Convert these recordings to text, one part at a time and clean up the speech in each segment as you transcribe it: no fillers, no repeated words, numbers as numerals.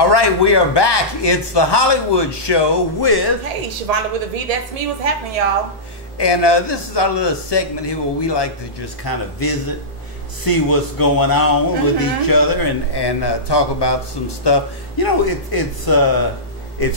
All right, we are back. It's the Hollywood Show with... Hey, Shavonda with a V. That's me. What's happening, y'all? And this is our little segment here where we like to just kind of visit, see what's going on with each other, and talk about some stuff. You know, it's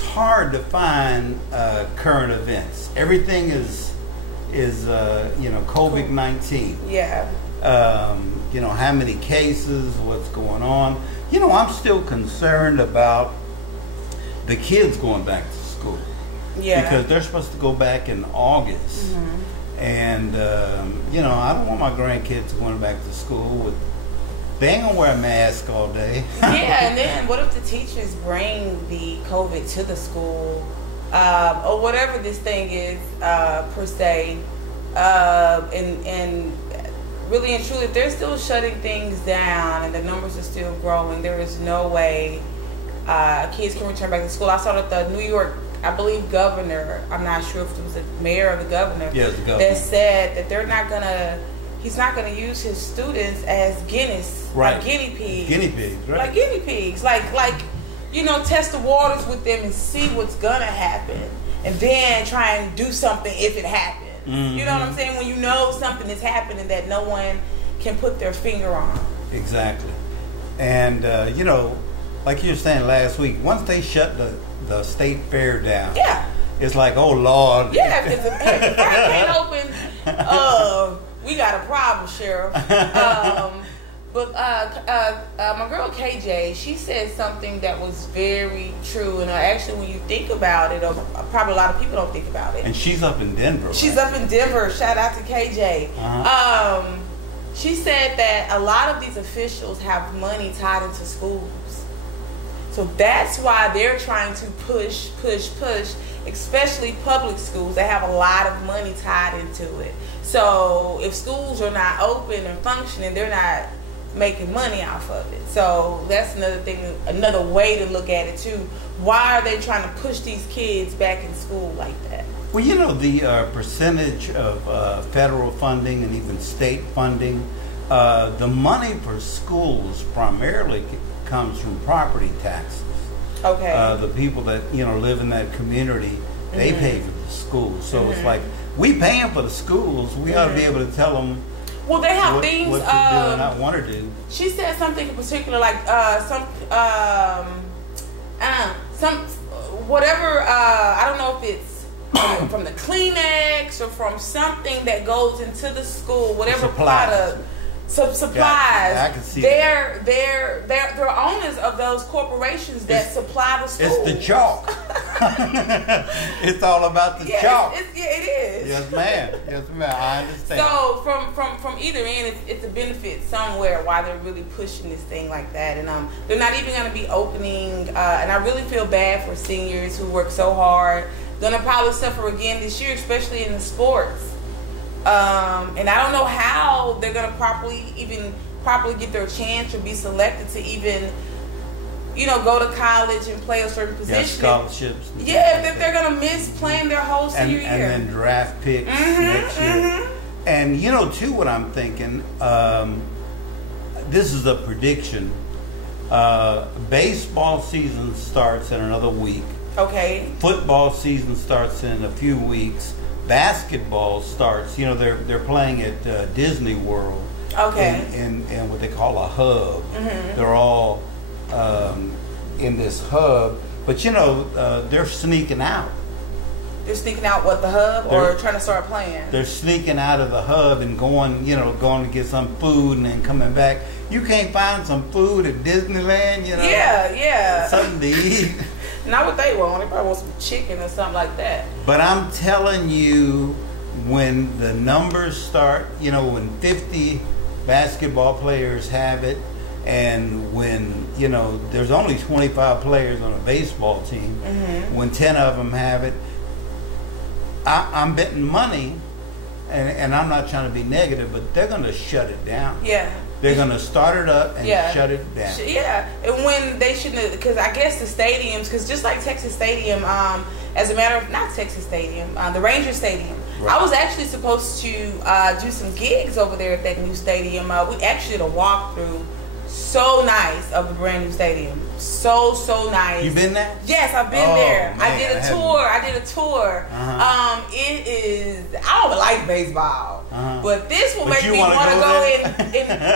hard to find current events. Everything is you know, COVID-19. Yeah. You know, how many cases, what's going on. You know, I'm still concerned about the kids going back to school. Yeah. Because they're supposed to go back in August. And, you know, I don't want my grandkids going back to school. They ain't going to wear a mask all day. Yeah, and then what if the teachers bring the COVID to the school? Or whatever this thing is, per se. And really and truly, if they're still shutting things down and the numbers are still growing, there is no way kids can return back to school. I saw that the New York, I believe, governor, I'm not sure if it was the mayor or the governor, the governor, that said that they're not gonna, he's not gonna use his students as like guinea pigs. Guinea pigs, right. Like guinea pigs. Like, you know, test the waters with them and see what's gonna happen. And then try and do something if it happens. You know what I'm saying? When you know something is happening that no one can put their finger on. Exactly. And, you know, like you were saying last week, once they shut the state fair down, it's like, oh, Lord. Yeah, if the fair can't open, we got a problem, Sheriff. But my girl KJ, she said something that was very true, and actually, when you think about it, or probably a lot of people don't think about it. And she's up in Denver. She's up in Denver. Shout out to KJ. She said that a lot of these officials have money tied into schools, so that's why they're trying to push, especially public schools. They have a lot of money tied into it. So if schools are not open and functioning, they're not making money off of it. So that's another thing, another way to look at it too. Why are they trying to push these kids back in school like that? Well, you know, the percentage of federal funding and even state funding, the money for schools primarily comes from property taxes. Okay. The people that, you know, live in that community, they pay for the schools. So it's like, we paying for the schools, we ought to be able to tell them well, they have things what to do and not want to do. She said something in particular, like whatever. I don't know if it's from the Kleenex or from something that goes into the school, whatever product. Supplies. Yeah, I can see they're owners of those corporations that supply the schools. It's the chalk. It's all about the chalk. It is. Yes, ma'am. Yes, ma'am. I understand. So from either end, it's a benefit somewhere why they're really pushing this thing like that, and they're not even going to be opening. And I really feel bad for seniors who work so hard. Going to probably suffer again this year, especially in the sports. And I don't know how they're gonna properly get their chance or be selected to even, you know, go to college and play a certain position. Scholarships. Yeah, they're gonna miss playing their whole senior year. And then draft picks next year. And you know, too, what I'm thinking. This is a prediction. Baseball season starts in another week. Okay. Football season starts in a few weeks. Basketball starts, you know, they're playing at Disney World. Okay. In what they call a hub. They're all in this hub. But, you know, they're sneaking out. They're sneaking out what, the hub, or trying to start playing? They're sneaking out of the hub and going to get some food and then coming back. You can't find some food at Disneyland, you know? Yeah. Something to eat. Not what they want. They probably want some chicken or something like that. But I'm telling you, when the numbers start, you know, when 50 basketball players have it, and when, you know, there's only 25 players on a baseball team, when 10 of them have it, I'm betting money, and I'm not trying to be negative, but they're going to shut it down. Yeah. They're going to start it up and shut it down. Yeah, and when they shouldn't, because I guess the stadiums, because just like Texas Stadium, as a matter of, not Texas Stadium, the Ranger Stadium, right. I was actually supposed to do some gigs over there at that new stadium. We actually did a walkthrough So nice of the brand new stadium. So nice. You been there? Yes, I've been there. Man, I did a tour. It is. I don't like baseball, but this will make me want to go in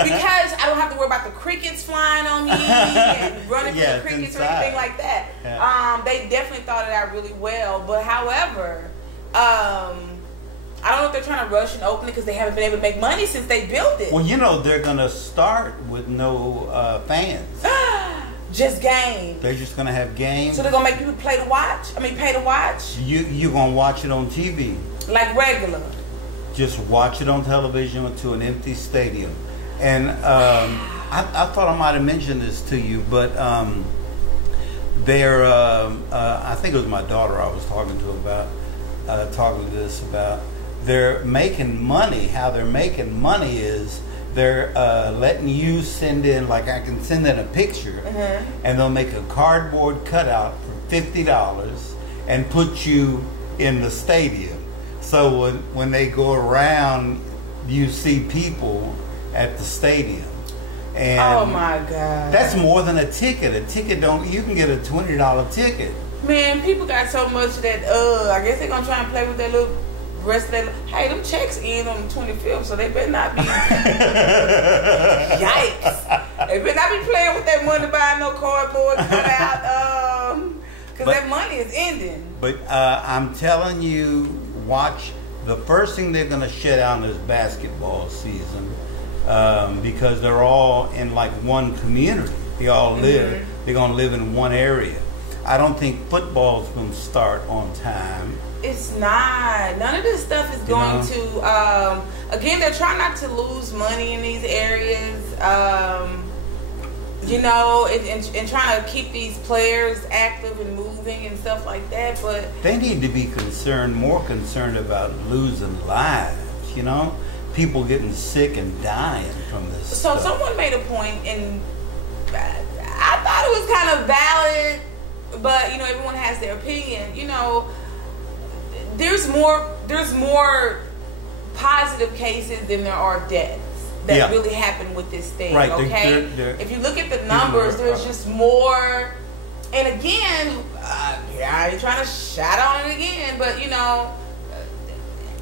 because I don't have to worry about the crickets flying on me and running through the crickets or anything like that. Yeah. They definitely thought it out really well. But however, I don't know if they're trying to rush and open it because they haven't been able to make money since they built it. Well, they're going to start with no fans. Just games. They're just going to have games. So they're going to make people pay to watch? You're going to watch it on TV. Like regular. Just watch it on television to an empty stadium. And I thought I might have mentioned this to you, but I think it was my daughter I was talking to this about. They're making money. How they're making money is they're letting you send in, like I can send in a picture, and they'll make a cardboard cutout for $50 and put you in the stadium. So when they go around, you see people at the stadium. And oh my God! That's more than a ticket. A ticket you can get a $20 ticket. Man, people got so much that I guess they're gonna try and play with their little rest of their. Hey, them checks end on the 25th, so they better not be. Yikes! They better not be playing with that money buying no cardboard cutout, because that money is ending. But I'm telling you, watch. The first thing they're gonna shut down is basketball season, because they're all in like one community. They all live. They're gonna live in one area. I don't think football's going to start on time. It's not. None of this stuff is going to. Again, they're trying not to lose money in these areas. And trying to keep these players active and moving and stuff like that. But they need to be more concerned about losing lives. People getting sick and dying from this. So someone made a point, and I thought it was kind of valid. But everyone has their opinion. There's more positive cases than there are deaths that really happen with this thing. Right. Okay. If you look at the numbers, there's just more. And again, I ain't trying to shout on it again, but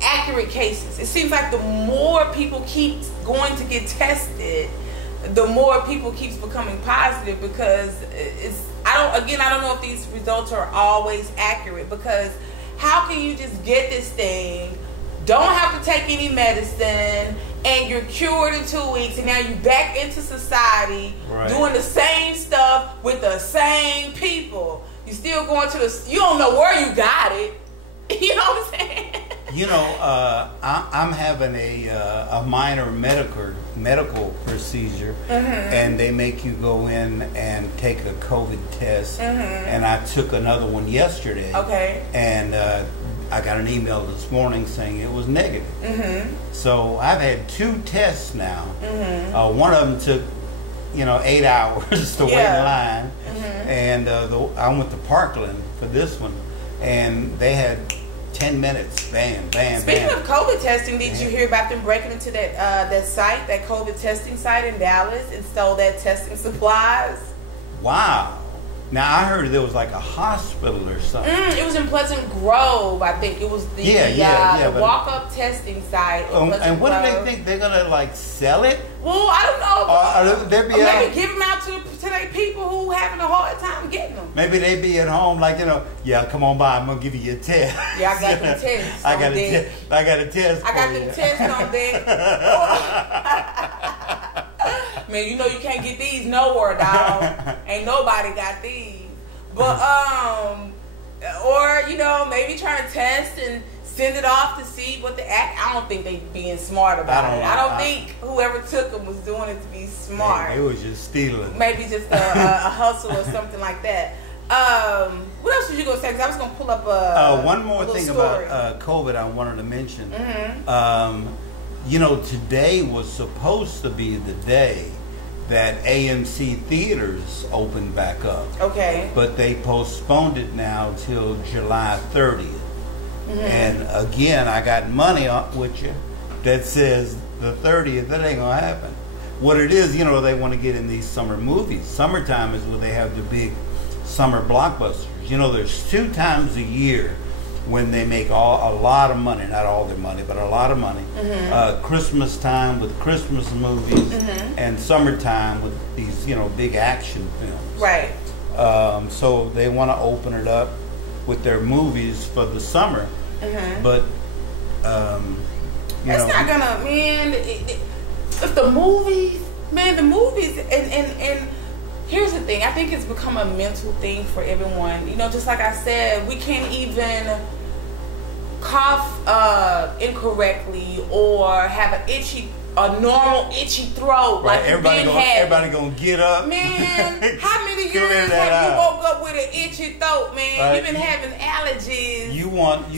accurate cases. It seems like the more people keep going to get tested, the more people keeps becoming positive, because I don't know if these results are always accurate, because how can you just get this thing, don't have to take any medicine, and you're cured in 2 weeks, and now you're back into society, doing the same stuff with the same people. You're still going you don't know where you got it. You know what I'm saying? I'm having a minor medical procedure, and they make you go in and take a COVID test, and I took another one yesterday. Okay. And I got an email this morning saying it was negative. So I've had 2 tests now. One of them took 8 hours to wait in line, and I went to Parkland for this one, and they had 10 minutes, bam, bam, Speaking bam. of COVID testing, did you hear about them breaking into that site, that COVID testing site in Dallas, and stole that testing supplies? Wow. Now, I heard there was like a hospital or something. It was in Pleasant Grove, I think. It was the walk-up testing site in Pleasant and what Grove. do they think? They're going to, sell it? Well, I don't know. Or maybe give them out to the people who having a hard time getting them. Maybe they be at home come on by, I'm going to give you a test. Yeah, I got them tests I got a test I got them tests on deck. Man, you can't get these nowhere, dog. Ain't nobody got these. But, or, maybe try to test and send it off to see what I don't think they being smart about it. I don't think whoever took them was doing it to be smart. It was just stealing. Maybe just a hustle or something like that. What else was you going to say? Because I was going to pull up one more thing story about COVID I wanted to mention. Today was supposed to be the day that AMC theaters opened back up. Okay. But they postponed it now till July 30th. And again, I got money with you that says the 30th, that ain't going to happen. what it is, you know, they want to get in these summer movies. Summertime is where they have the big summer blockbusters. You know, there's 2 times a year when they make a lot of money, not all their money, but a lot of money. Christmas time with Christmas movies, and summertime with these, you know, big action films. Right. So they want to open it up with their movies for the summer, but you know, not gonna, man. If the movies, man, the movies, and here's the thing. I think it's become a mental thing for everyone. You know, just like I said, we can't even cough incorrectly or have a normal itchy throat. right? Like Everybody gonna get up. Man, how many Clear years that have you out. woke up with an itchy throat, man? Right. You've been having allergies. You want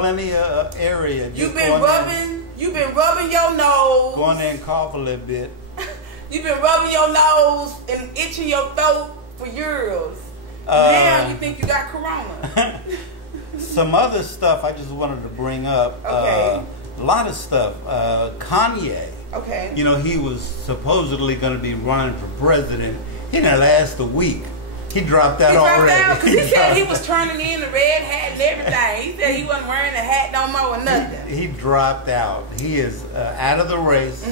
plenty of area. You've been rubbing your nose. Go in there and cough a little bit. You've been rubbing your nose and itching your throat for years. Now you think you got corona. Some other stuff I just wanted to bring up. Okay. A lot of stuff. Kanye. Okay. You know, he was supposedly going to be running for president. He didn't last a week. He dropped out already. He dropped out because he said he was turning in the red hat and everything. He said he wasn't wearing a hat no more or nothing. He dropped out. He is out of the race.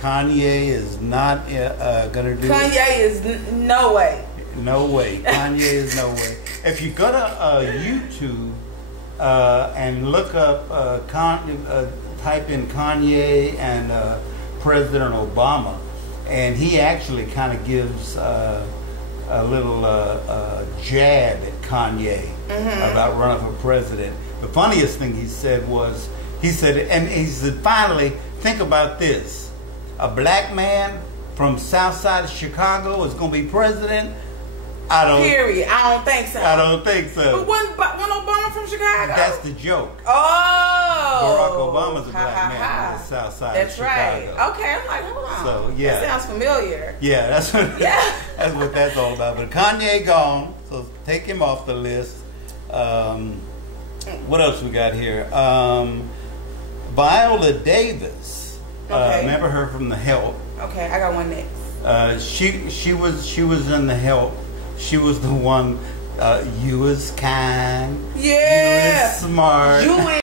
Kanye is not going to do it. Kanye is no way. No way. Kanye is no way. If you go to YouTube and look up, type in Kanye and President Obama, and he actually kind of gives a little jab at Kanye about running for president. The funniest thing he said was, he said, finally, think about this. A black man from south side of Chicago is going to be president? Period. I don't think so. I don't think so. But wasn't Obama from Chicago? That's the joke. Oh. Barack Obama's a black man on the south side of Chicago. That's right. Okay, I'm like, hold on. So, yeah. That sounds familiar. Yeah, that's what that's all about. But Kanye gone, so take him off the list. What else we got here? Viola Davis. Okay. Remember her from The Help? Okay, I got one next. She was in The Help. She was the one. You was kind. Yeah. You was smart. You